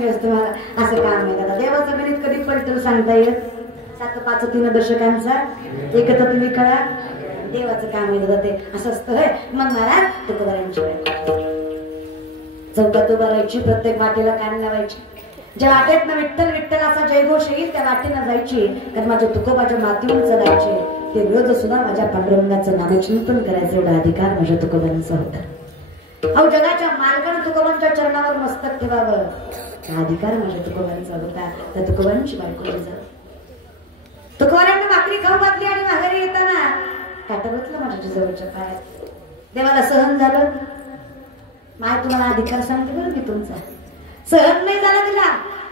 वाटलेच तुम्हाला असं काम आहे दादा. देवाचं गणित कधी पलटून सांगता येत. 7 5 3 दशकांचा एकत्र तुम्ही कळा. देवाचं काम आहे दादा ते असं असतं. मग महाराज तुकोबारांची चौकात उभा राहायची, प्रत्येक वाटेला कान लावायची. ज्या वाटेतनं विठ्ठल विठ्ठल असा जयघोष येईल त्या वाटेनं जायची. कारण माझ्या तुकोबाच्या मातीहून चढायचे. ते रोज सुद्धा माझ्या पांडुरंगाचं नामचिंतन करायचं एवढा अधिकार माझ्या तुकोबांचा होता. अहो जगाच्या मालकानं तुकोबांच्या चरणावर मस्तक ठेवावं हा अधिकार माझ्या तुकोबांचा होता. त्या तुकोबांची बायको जाऊ तुकोबांना भाकरी खाऊ घातली आणि माघारी येताना काटा बसला माझ्या जिजाऊच्या पायात. देवाला सहन झालं. माय तुम्हाला अधिकार सांगते बरं मी तुमचा. सहन नाही झाला तिला.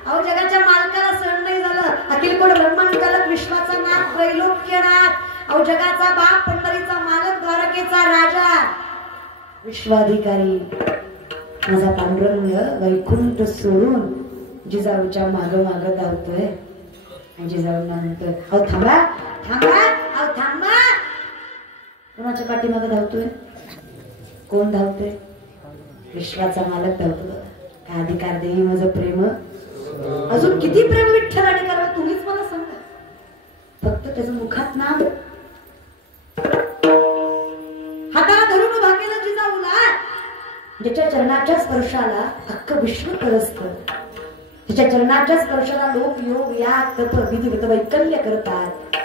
अहो जगाच्या मालकाला सहन नाही झालं. अखिल कोण ब्रह्मांड चालक विश्वाचा नाथ त्रैलोक्यनाथ. अहो जगाचा बाप पंढरीचा मालक द्वारकेचा राजा विश्वाधिकारी माझा पांडुरंग वैकुंठ सोडून जिजाऊच्या माग माग धावतोय. आणि जिजाऊंना म्हणतोय अहो थांबा थांबा अहो थांबा. कोणाच्या पाठीमाग धावतोय? कोण धावतोय? विश्वाचा मालक धावतो. काय अधिकार देई माझं प्रेम. अजून किती प्रेम विठ्ठलाने करावं तुम्हीच मला सांगा. फक्त त्याचं मुखात नाम. हाताला धरून उभा केला जिजाऊला. ज्याच्या चरणाच्या स्पर्शाला अख्खं विश्व तरसतं. त्याच्या चरणाच्या स्पर्शाला लोक योग याग तप विधिवत वैकल्य करतात.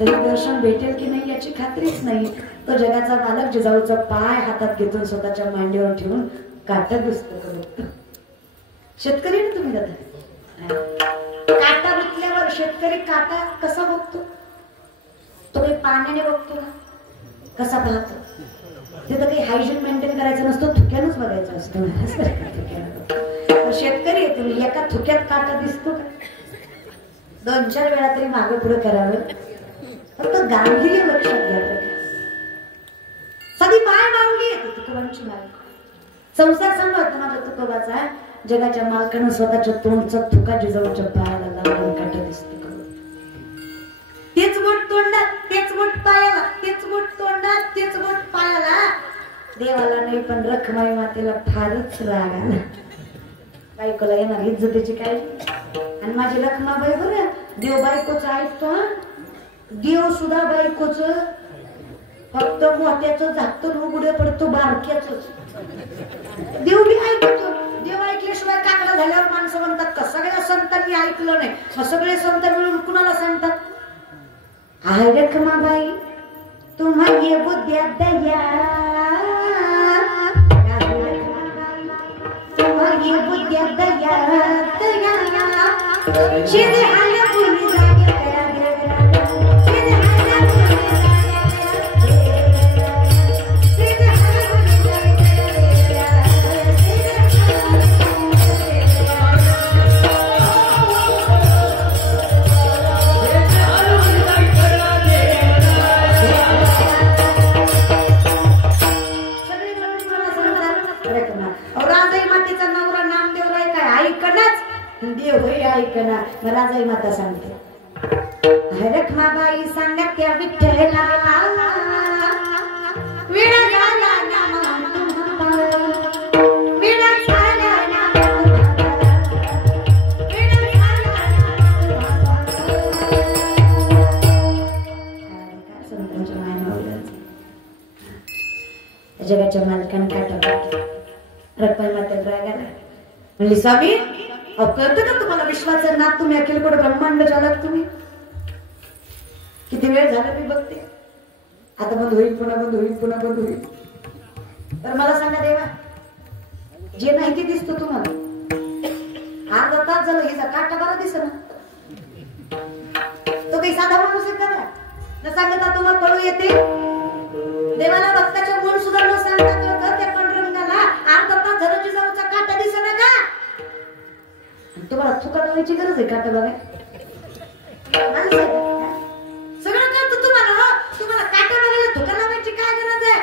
तरी दर्शन भेटेल की नाही याची खात्रीच नाही. तो जगाचा मालक जिजाऊचा पाय हातात घेतून स्वतःच्या मांडीवर ठेवून काटा दुस्त करतो. शेतकरी ना तुम्ही दादा. काटा रुतल्यावर शेतकरी काटा कसा बघतो? तो काही पाण्याने बघतो ना. कसा पाहतो? तिथं काही हायजीन मेंटेन करायचं नसतं. थुक्यानच बघायचं असतं. शेतकरी आहे तुम्ही. एका थुक्यात काटा दिसतो का? 2-4 वेळा तरी मागे पुढे करावं. फक्त गांभीर्य लक्षात घ्या. साधी माय माऊली आहे तुकोबांची माय. संसार सांभाळतो माझ्या तुकोबाचा. जगाच्या मालकानं स्वतःच्या तोंडचा थुका जिजाऊच्या पायाला लावून काटा दिसतो. तेच बोट तोंडात, तेच बोट पायाला, तेच बोट तोंडात, तेच बोट पायाला. देवाला नाही पण रखमाई मातेला फारच राग आला. बायकोला येणार इज्जतीची काळजी. आणि माझी रखमाबाई बरं देव बायकोच ऐकतो. देव सुद्धा बायकोच फक्त मोठ्याच झाकतो उघडे पडतो बारक्याच. देव बी ऐकतो. देव ऐकल्याशिवाय काकडा झाल्यावर माणसं म्हणतात का सगळ्या संतांनी ऐकलं नाही. मग सगळे संत मिळून कुणाला सांगतात? हाय रखमाबाई तुम्हा ये बुद्ध्या दया. तुम्हा ये बुद्ध्या दया दया. शिरे आल्या बोली जागे करा करा. शिरे आल्या बोली देव होय ऐकना. राजाई माता सांगते रखमाबाई सांगा त्या विठ्ठला विडा झाला नाम विडा झाला नाम विडा झाला. जगाच्या मालकाने काटा रखमाई माता रागाला म्हणली स्वामी कळतं का तुम्हाला विश्वाचं नाथ तुम्ही अखिल कोण ब्रह्मांड चालक तुम्ही. किती वेळ झाला मी बघते. आता बंद होईल पुन्हा बंद होईल पुन्हा बंद होईल. तर मला सांगा देवा जे नाही ते दिसतो तुम्हाला. अर्धा तास झालं हिचा काटा बरा दिसत ना. तो काही साधा माणूस आहे का न सांगता तुम्हाला कळू येते. देवाला भक्ताच्या गुण सुद्धा न सांगता कळतं त्या पांडुरंगाला अर्धा तास झालं जिजाऊचा काटा दिसत ना का. तुम्हाला थुका लावायची गरज आहे काटा बघा. सगळं करतो तुम्हाला. तुम्हाला काटा बघायला थुका लावायची काय गरज आहे.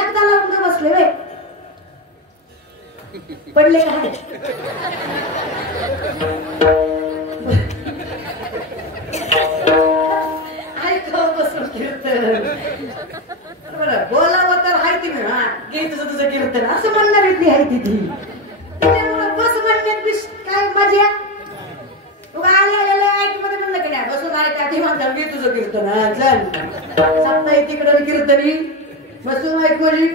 एकदा लावून बसले वे पडले काय. ऐकाव बसून कीर्तन बोलावं तर हाय ती ना घे तुझं कीर्तन असं म्हणणार ती आहे ती. त्याच्यामुळे बस म्हणण्यात काय माझ्या तू आलेलं ऐक मध्ये म्हणलं की नाही बसून ऐका की म्हणतात मी तुझं कीर्तन चल सप्ताही तिकडं कीर्तनी बसून ऐक माझी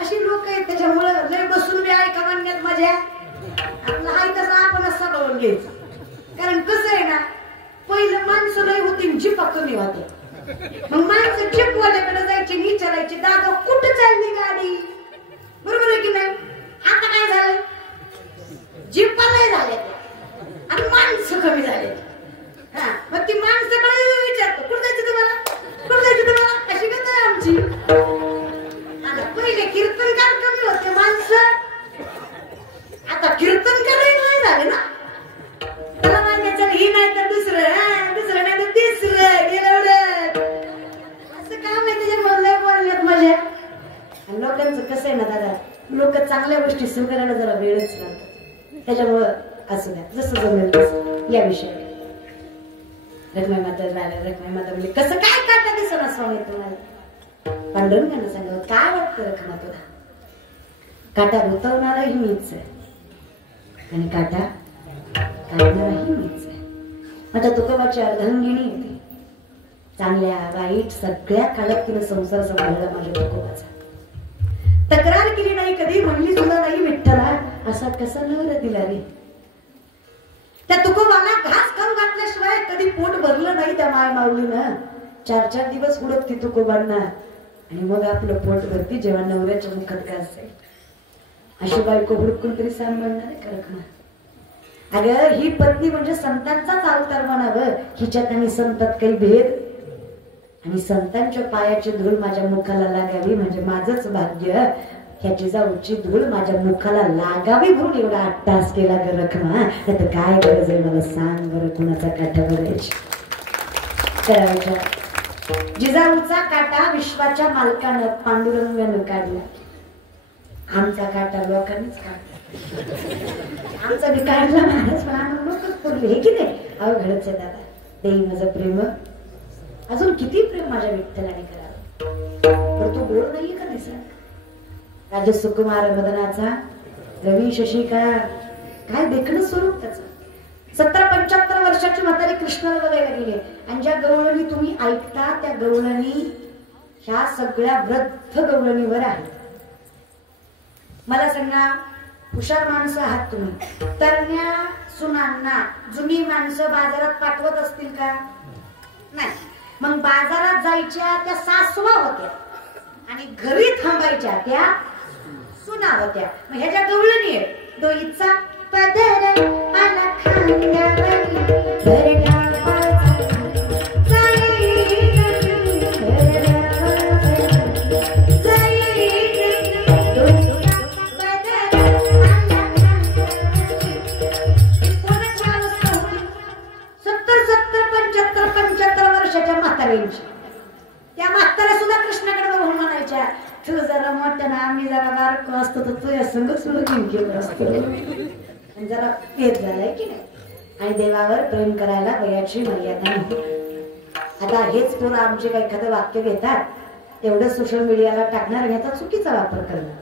अशी लोक आहेत त्याच्यामुळं लय बसून मी ऐका म्हणण्यात माझ्या आपला हाय तसं आपणच सांभाळून घ्यायचं. कारण कसं आहे ना पहिलं माणसं लय होती जीप कमी होते मग माणसं जीपवाल्याकडे जायची विचारायची दादा कुठं चालली गाडी बरोबर आहे की नाही. आता काय झालं जीपाला झाले आणि माणसं कमी झाले. हा मग ती माणसाकडे विचारतो कुठं जायचं तुम्हाला अशी कथा आहे आमची. आता पहिले कीर्तनकार कमी होते माणसं आता कीर्तनकार नाही झाले ना. त्याला मान्य ही नाही तर दुसरं नाही तर तिसरं गेलं असं काम आहे त्याच्यामुळे बोलण्यात मजा. आणि लोकांचं कसं आहे ना दादा लोक चांगल्या गोष्टी स्वीकारायला जरा वेळच लागतात त्याच्यामुळं असं द्या जसं जमेल तसं. या विषयावर रखमाई माता म्हणजे कसं काय काटा दिसत ना स्वामी तुम्हाला पांडुरंगानं सांगितलं काय वाटतं रखमा तुला काटा रुतवणाराही मीच आहे आणि काटा काढणाराही मीच आहे. माझ्या तुकोबाची अर्धांगिणी होती चांगल्या वाईट सगळ्या काळात तिने संसार सांभाळला माझ्या तुकोबाचा. तक्रार केली नाही कधी म्हणली सुद्धा नाही विठ्ठला असा कसा नवर दिला रे. त्या तुकोबाला घास खाऊ घातल्याशिवाय कधी पोट भरलं नाही त्या माय माऊलीनं. 4-4 दिवस उडत ती तुकोबांना आणि मग आपलं पोट भरती जेव्हा नवऱ्याच्या मुखात घास जाईल. अशी बायको हुडकून तरी सांभाळणार आहे करक ना. अगं ही पत्नी म्हणजे संतांचाच अवतार म्हणावं. हिच्यात आणि संतात काही भेद आणि संतांच्या पायाची धूळ माझ्या मुखाला लागावी म्हणजे माझंच भाग्य. ह्याची जाऊची धूळ माझ्या मुखाला लागावी म्हणून एवढा 8 तास केला ग रखमा. नाही तर काय गरज आहे मला सांग बरं कुणाचा काटा बघायची करायच्या. जिजाऊचा काटा विश्वाच्या मालकानं पांडुरंगानं काढला. आमचा काटा लोकांनीच काढला. आमचा बी काढला महाराज पण आम्हाला लोकच पडले हे की नाही. अवघडच आहे दादा. देई माझं प्रेम अजून किती प्रेम माझ्या विठ्ठलाने करावं पण तो गोड नाहीये का दिसला. राजा सुकुमार मदनाचा रवी शशिकाळा काय देखणं स्वरूप त्याचं. 70-75 वर्षाची म्हातारी कृष्णाला बघायला गेले आणि ज्या गवळणी तुम्ही ऐकता त्या गवळणी ह्या सगळ्या वृद्ध गवळणीवर आहेत. मला सांगा हुशार माणसं आहात तुम्ही. तरण्या सुनांना जुनी माणसं बाजारात पाठवत असतील का नाही. मग बाजारात जायच्या त्या सासवा होत्या आणि घरी थांबायच्या त्या सुना होत्या. मग ह्याच्या गवळणी आहेत. दोईचा पदर आला खांद्यावरी त्या म्हाताऱ्या सुद्धा कृष्णाकडे बघून म्हणायच्या तू जरा मोठ्या ना आम्ही जरा बारक असतो तर तू या संगच केलं असतो जरा भेद झालाय की नाही. आणि देवावर प्रेम करायला वयाची मर्यादा नाही. आता हेच पोरं आमचे काही एखादं वाक्य घेतात तेवढं सोशल मीडियाला टाकणार याचा चुकीचा वापर करणं.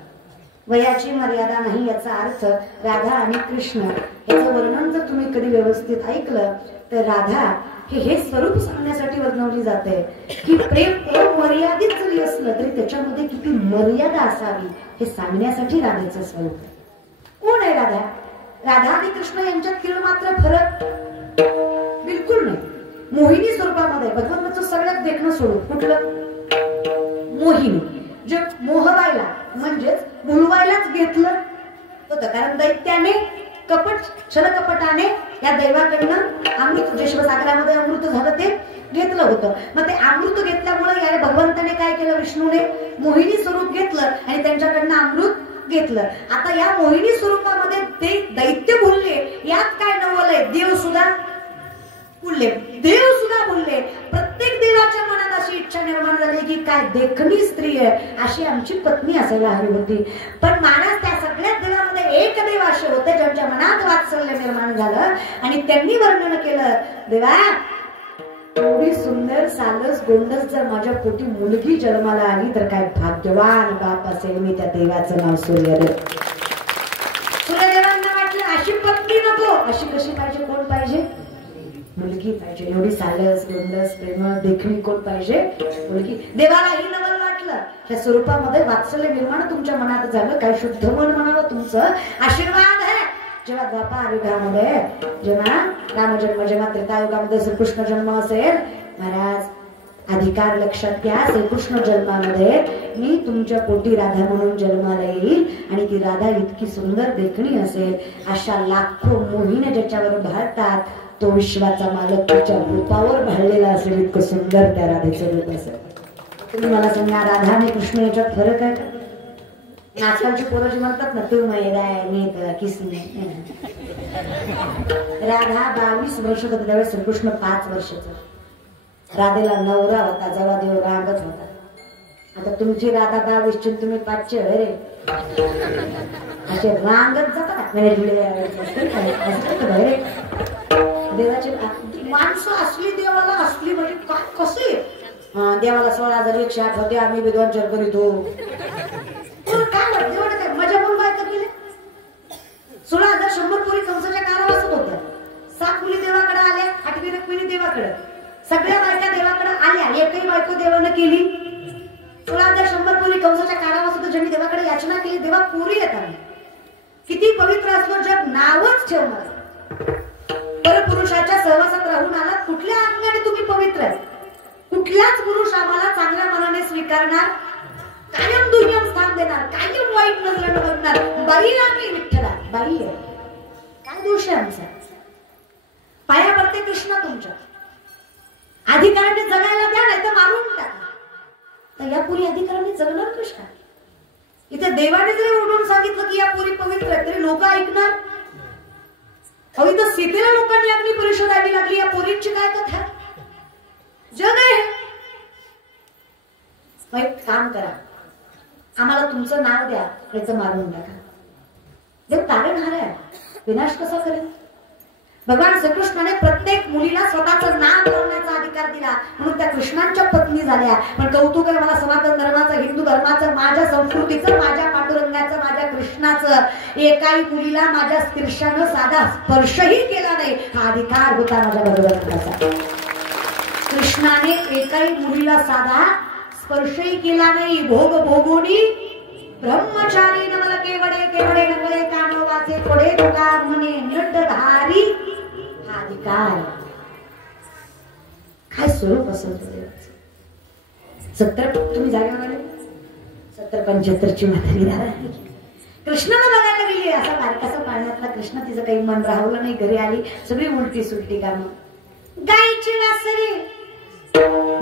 वयाची मर्यादा नाही याचा अर्थ राधा आणि कृष्ण याचं वर्णन जर तुम्ही कधी व्यवस्थित ऐकलं तर राधा हे स्वरूप सांगण्यासाठी वर्णवली जाते की प्रेम मर्यादित जरी असलं तरी त्याच्यामध्ये किती मर्यादा असावी हे सांगण्यासाठी राधेचं स्वरूप. कोण आहे राधा. राधा आणि कृष्ण यांच्यात किरण मात्र फरक बिलकुल नाही. मोहिनी स्वरूपामध्ये भगवंताचं सगळ्यात देखणं स्वरूप कुठलं मोहिनी जे मोहवायला म्हणजेच भुलवायलाच घेतलं होतं. कारण दैत्याने छलकपटाने या दैवाकडनं अमृत जे शिवसागरामध्ये अमृत झालं ते घेतलं होतं. मग ते अमृत घेतल्यामुळे या भगवंताने काय केलं विष्णूने मोहिनी स्वरूप घेतलं आणि त्यांच्याकडनं अमृत घेतलं. आता या मोहिनी स्वरूपामध्ये ते दैत्य बोलले यात काय नवलंय. देव सुद्धा बोलले प्रत्येक देवाच्या मनात अशी इच्छा निर्माण झाली की काय देखणी स्त्री आहे अशी आमची पत्नी असायला हवी होती. पण मानस त्या सगळ्याच देवामध्ये एक देव असे होते ज्यांच्या मनात वात्सल्य निर्माण झालं आणि त्यांनी वर्णन केलं देवा एवढी सुंदर सालस गोंडस जर माझ्या पोटी मुलगी जन्माला आली तर काय भाग्यवान बाप असेल मी. त्या देवाचं नाव सूर्यदेव. सूर्यदेवांना वाटलं अशी पत्नी नको, अशी कशी पाहिजे, कोण पाहिजे, मुलगी पाहिजे. एवढी सालस गोंडस प्रेमळ देखणी कोण पाहिजे, मुलगी. देवालाही नवल वाटलं, त्या स्वरूपामध्ये वात्सल्य निर्माण तुमच्या मनात झालं. काय शुद्ध मन म्हणावं तुमचं, आशीर्वाद आहे. जेव्हा द्वापार युगामध्ये, जेव्हा रामजन्म, जेव्हा त्रेतायुगामध्ये श्रीकृष्ण जन्म असेल, महाराज अधिकार लक्षात घ्या, श्रीकृष्ण जन्मामध्ये मी तुमच्या पोटी राधा म्हणून जन्माला येईल आणि ती राधा इतकी सुंदर देखणी असेल. अशा लाखो मोहिनी ज्याच्यावर भाळतात, तो विश्वाचा मालक तिच्या रूपावर भाळलेला असेल. इतकं सुंदर त्या राधेचं रूप असेल. तुम्ही मला सांगा, राधा आणि कृष्ण याच्यात फरक आहे का? आजकालची पोरं जी म्हणतात ना, तू मी किसने. राधा 22 वर्ष होता त्यावेळेस श्रीकृष्ण 5 वर्षाचा. राधेला नवरा होता जेव्हा देव रांगत होता. आता तुमची राधा 22 ची, तुम्ही 5चे रे, असे रांगत जातात देवाची माणसं असली. देवाला असली म्हणजे काय, कसे देवाला 16,108 होते, आम्ही विद्वांचर करीतो. काय वाटते, मजा म्हणून बायका केली. 16,100 पोरी कंसाच्या कारावासात होत्या. 7 मुली देवाकडे आल्या, 8वी रुक्मिणी देवाकडे. सगळ्या बायका देवाकडे आल्या, एकही बायको देवानं केली. 16,100 पोरी कंसाच्या कारावासात ज्यांनी देवाकडे याचना केली, देवा पोरी येतात. किती पवित्र असलो जग नावच ठेवणार. परपुरुषाच्या सहवासात राहून आलात, कुठल्या अंगाने तुम्ही पवित्र आहे? कुठलाच पुरुष आम्हाला चांगल्या मनाने स्वीकारणार, कायम दुय्यम स्थान देणार, कायम वाईट नजरेने बघणार. बाईला मी विठ्ठला, बाई आहे, काय दोष आहे आमचा? पाया पडते कृष्ण तुमच्या. अधिकाराने जगायला द्या, नाही तर मारून टाका. तर या पुरी अधिकाराने जगणार कशा? इथे देवाने जरी ओढून सांगितलं की या पुरी पवित्र आहे, तरी लोक ऐकणार? अहो, इथं सीतेला लोकांनी अग्नी परीक्षा द्यावी लागली. या पोरींची काय कथा? जग आहे. एक काम करा, आम्हाला तुमचं नाव द्या, त्याचं मारून टाका. देव तारणहार आहे, विनाश कसा करेल? भगवान श्रीकृष्णाने प्रत्येक मुलीला स्वतःचं नाव करण्याचा अधिकार दिला, म्हणून त्या कृष्णांच्या पत्नी झाल्या. पण कौतुक आहे मला सनातन धर्माचं, हिंदू धर्माचं, माझ्या संस्कृतीचं, माझ्या पांडुरंगाचं, माझ्या कृष्णाचं. एकाही मुलीला माझ्या स्पर्शानं साधा स्पर्शही केला नाही, हा अधिकार होता माझ्या भगवंताचा. कृष्णाने एकाही मुलीला साधा स्पर्शही केला नाही. भोग भोगोनी ब्रह्मचारी नमल केवडे केवडे नवले कानोबाचे कोडे तुका म्हणे नटधारी. हा अधिकार काय स्वरूप असेल देवाचं. 70 तुम्ही जागा आले, 70-75ची म्हातारी झाली. कृष्णाला बघायला गेली. असा बारकासा पाण्यातला कृष्ण, तिचं काही मन राहवलं नाही. घरी आली, सगळी उलटी सुलटी कामं. गायची वासरी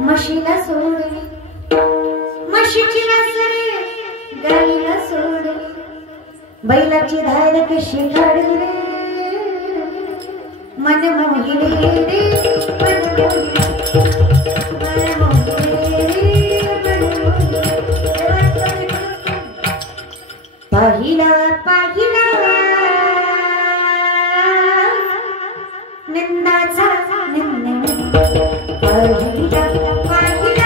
म्हशीला सोडली, म्हशीची वासरी गाईला सोडली, बैलाची धार कशी काढली रे, मन मोहिनी रे, मन मोहिनी, मन मोहिनी रे, मन मोहिनी. पाहिला पाहिला निंदाचा निंद, पाहिला पाहिला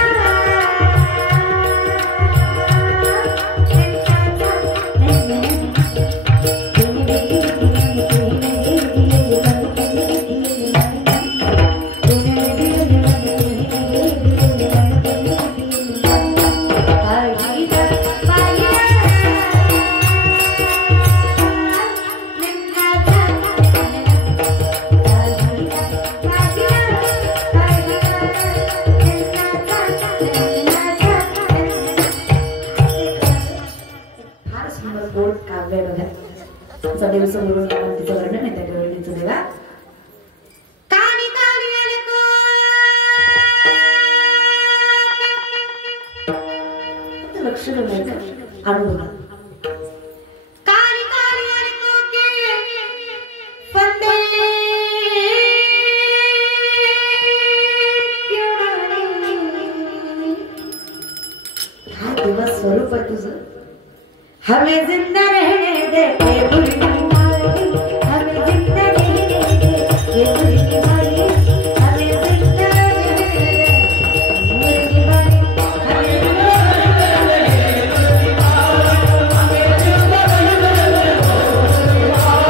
स्वरूप आहे तुझं. हमें जिंदा रहने दे बुरी बीमारी, हमें जिंदा रहने दे बुरी बीमारी, हमें जिंदा रहने दे बुरी बीमारी, हमें जिंदा रहने दे बुरी बीमारी, हमें जिंदा रहने दे बुरी बीमारी.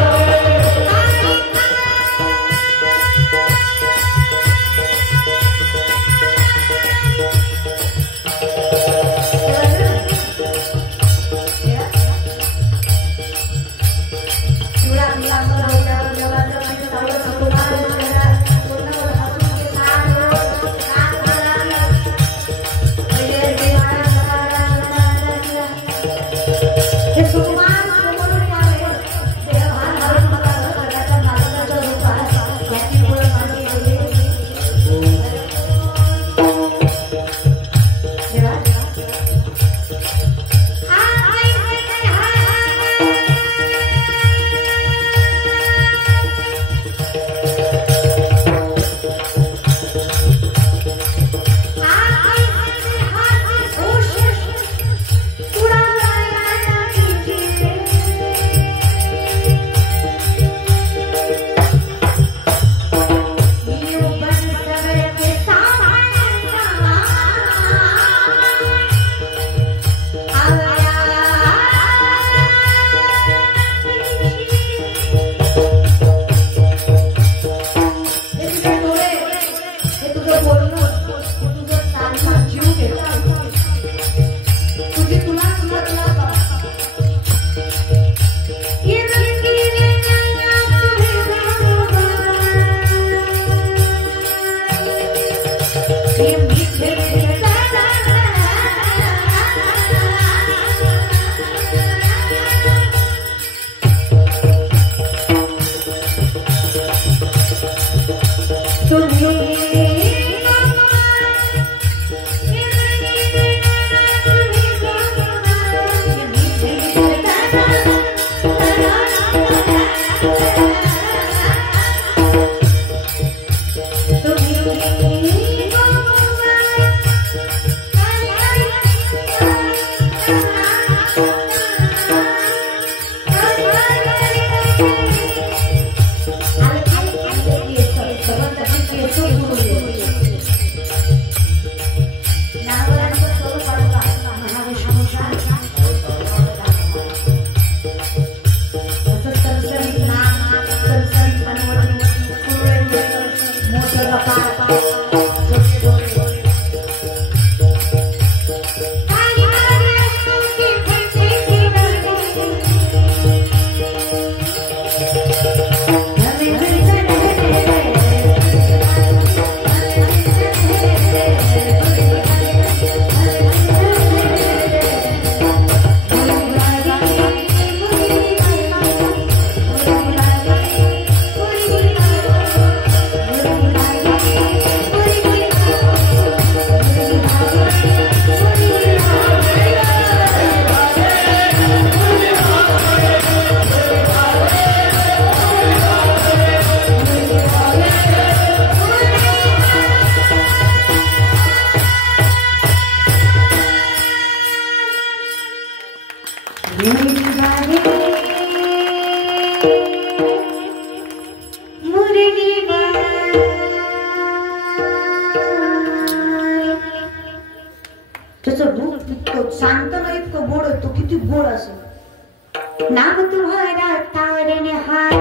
त्याचं दूध इतकं सांगताना इतकं गोड होतो, किती गोड असं नाम तुम्हारा तारने हार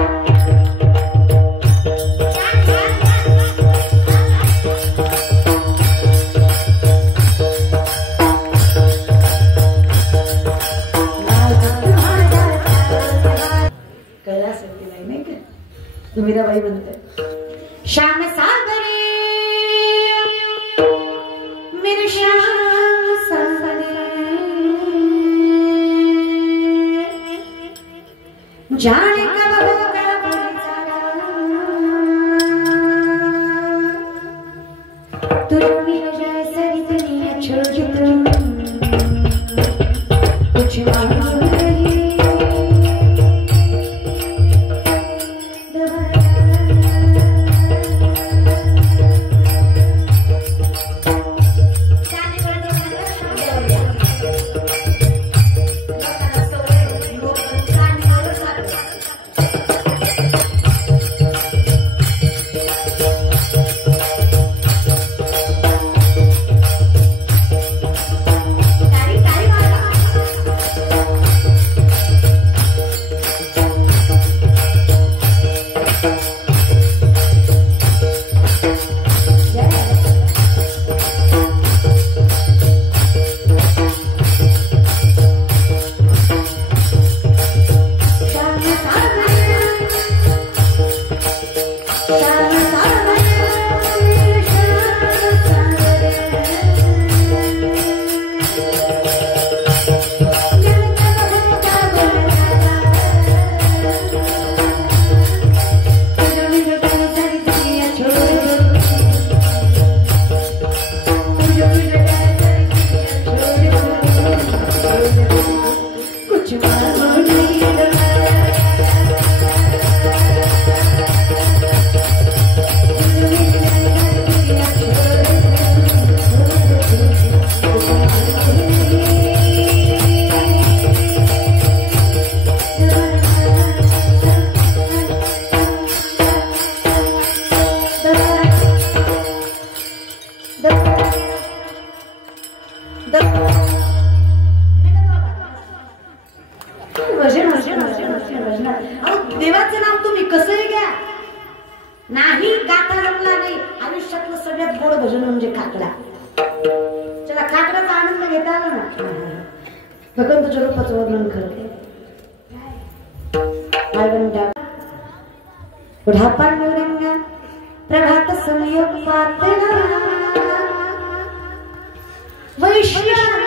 कळला असेल की नाही का मीराबाई म्हणते श्याम सागरे मेरे श्याम सागरे जाने कब होगा तू मिल जाए सारी दुनिया छोड़ के तुम कुछ मांगो नहीं देवाचं नाम तुम्ही कसंही घ्या नाही गाता जमला नाही आयुष्यातलं सगळ्यात गोड भजन म्हणजे काकडा चला काकडाचा आनंद घेता आला ना भगवंताच्या रूपाचं वर्णन करते पुढा पांडुरंगा प्रभात संयोग पातळा वैश्वानर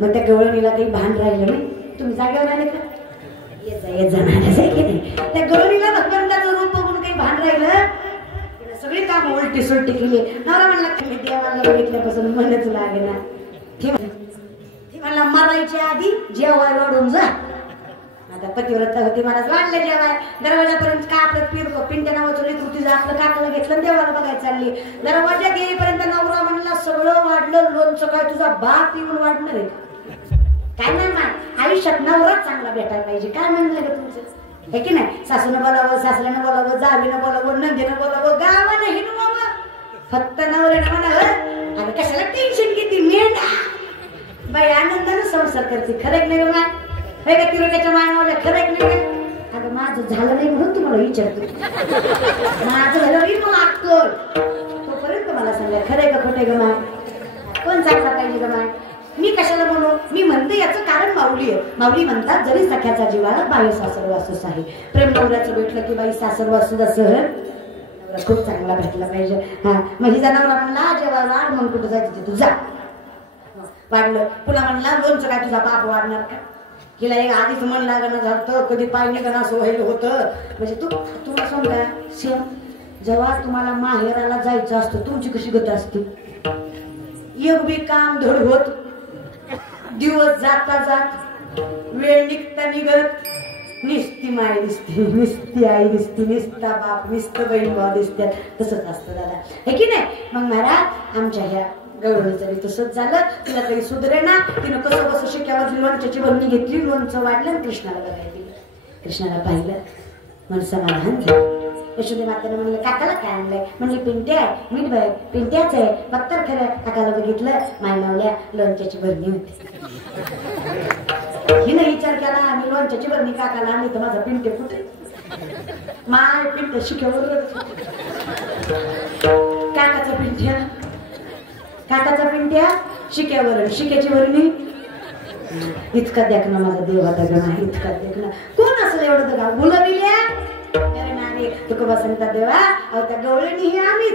मग त्या गवळणीला काही भान राहिलं नाही. तुम्ही जागेवर आले का? येत जाणारच आहे की नाही. त्या गवळणीला भगवंताचं रूप बघून काही भान राहिलं, सगळी काम उलटी सुलटी केली. नवरा म्हणला मी देवाला बघितल्यापासून म्हणच लागे ना. ती म्हणला मारायच्या आधी जेवाय वाढून जा. आता पतिव्रता होती, मला वाढलं जेवाय. दरवाजापर्यंत का आपलं पिंट्या नावाचं लेकरू तिचं आपलं काकाला घेतलं देवाला बघायला चालली. दरवाजात येईपर्यंत नवरा म्हणला सगळं वाढलं, लोणचं काय तुझा बाप येऊन वाढणार आहे काय? नाही मा आयुष्यात नवराच चांगला भेटायला पाहिजे. काय म्हणलं ग तुमचं हे की नाही? सासूनं बोलावं, सासऱ्यानं बोलावं, जावीनं बोलावं, नंदीनं बोलावं, गावानं हिंडवावं. फक्त नवऱ्यानं म्हणावं अगं कशाला टेन्शन किती मेंढा बाई आनंदानं संसार करते. खरं नाही माय हे का तिरोट्याच्या मायामध्ये खरं नाही. अगं माझं झालं नाही म्हणून तुम्हाला विचारतो. माझं झालं मी मग अक्कल तोपर्यंत मला सांगा खरंय का खोटे ग माय? कोण सांगता पाहिजे ग माय? मी कशाला म्हणू? मी म्हणते याचं कारण माऊली आहे. माऊली म्हणतात जरी सख्याचा जीवाला बाई सासर वासूस आहे. प्रेम नवऱ्याचं भेटलं की बाई सासर वासूस सहन खूप चांगला भेटला पाहिजे. हा मग ही जनावर म्हणला जेव्हा वाढ मग कुठं जायचं ते तू जा. वाढलं पुन्हा म्हणला लोणचं काय तुझा बाप वाढणार का. हिला एक आधीच मन लागणं झालं कधी पाय निघणं असं व्हायला होतं. म्हणजे तुला समजा सेम जेव्हा तुम्हाला माहेराला जायचं असतं तुमची कशी गत असते. एक बी काम धड होत दिवस जाता जात वेळ निघता निघत निस्ती माय दिसते निस्ती आई दिसते निस्ता बाप निस्त बहीण भाव दिसतात. तसंच असतं दादा हे की नाही. मग महाराज आमच्या ह्या गवळणीचं बी तसंच झालं. तिला काही सुधरे ना तिनं कसं कसं शिक्यावर लोणच्याची बरणी घेतली लोणचं वाढलं आणि कृष्णाला बघायला दिलं. कृष्णाला पाहिलं मन समाधान झालं. यशोदे मातेनं म्हणलं काकाला काय आणलंय. म्हणली पिंट्या आहे. मीठ बाय पिंट्याच आहे. बघतर खरं काकाला बघितलं माय मावल्या लोणच्याची बरणी होती. हिनं विचार केला आम्ही लोणच्याची बरणी काकाला आणली तर माझा पिंटे कुठे. माय पिंट्या शिक्यावर काकाचा पिंट्या शिक्यावर शिक्याची बरणी. इतका देखना माझा देव होता ग नाही इतका देखना. कोण असलं एवढं दगा बोलविल्या तुकोबा सांगतात देवा अहो त्या गवळणी हे आम्ही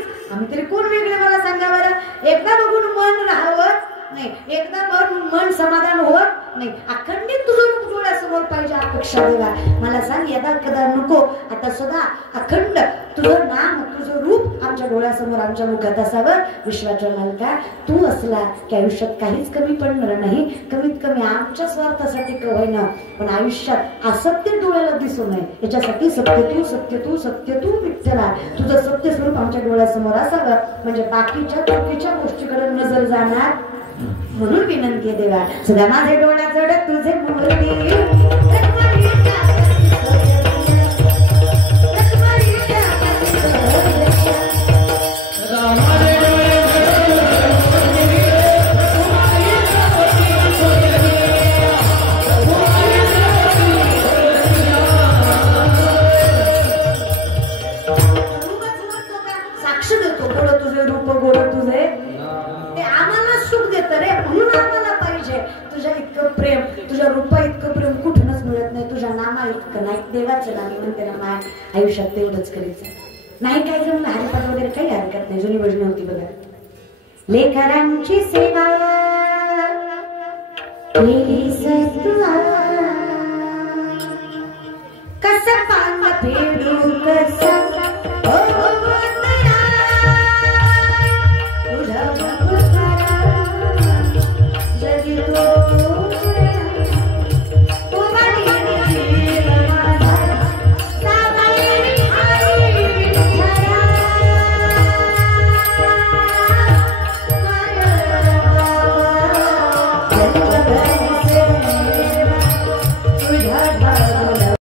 तरी कोण वेगळे मला सांगा बरं. एकदा बघून मन राहावं नाही एकदा बघून मन समाधान होत नाही. अखंडित तुझं रूप डोळ्यासमोर पाहिजे अपेक्षा देवा. मला सांग यदा कदा नको आता सदा अखंड तुझं नाम तुझं रूप आमच्या डोळ्यासमोर आमच्या मुखात असावं. विश्वाच्या मालका तू असला की आयुष्यात काहीच कमी पडणार नाही. कमीत कमी आमच्या स्वार्थासाठी कवयना पण आयुष्यात असत्य डोळ्याला दिसू नये याच्यासाठी सत्य तू विठ्ठला तुझं सत्य स्वरूप आमच्या डोळ्यासमोर असावं. म्हणजे बाकीच्या चुकीच्या गोष्टीकडे नजर जाणार म्हणून विनंती देवा. सदा माझे डोळ्या जड तुझे साक्ष देतो गोड तुझे रूप गोड तुझे ते आम्हाला सुख देत रे म्हणून आम्हाला पाहिजे. तुझ्या इतकं प्रेम तुझ्या रूपा इतकं प्रेम कुठूनच मिळत नाही. तुझ्या नामा इतकं नाही. देवाचं नाम म्हणते ना माय आयुष्यात तेवढंच करायचं नाही. काय जमलं हरिपाठ वगैरे काही हरकत नाही. जुनी भजनं होती बघा. लेकरांची सेवा केली सत्वा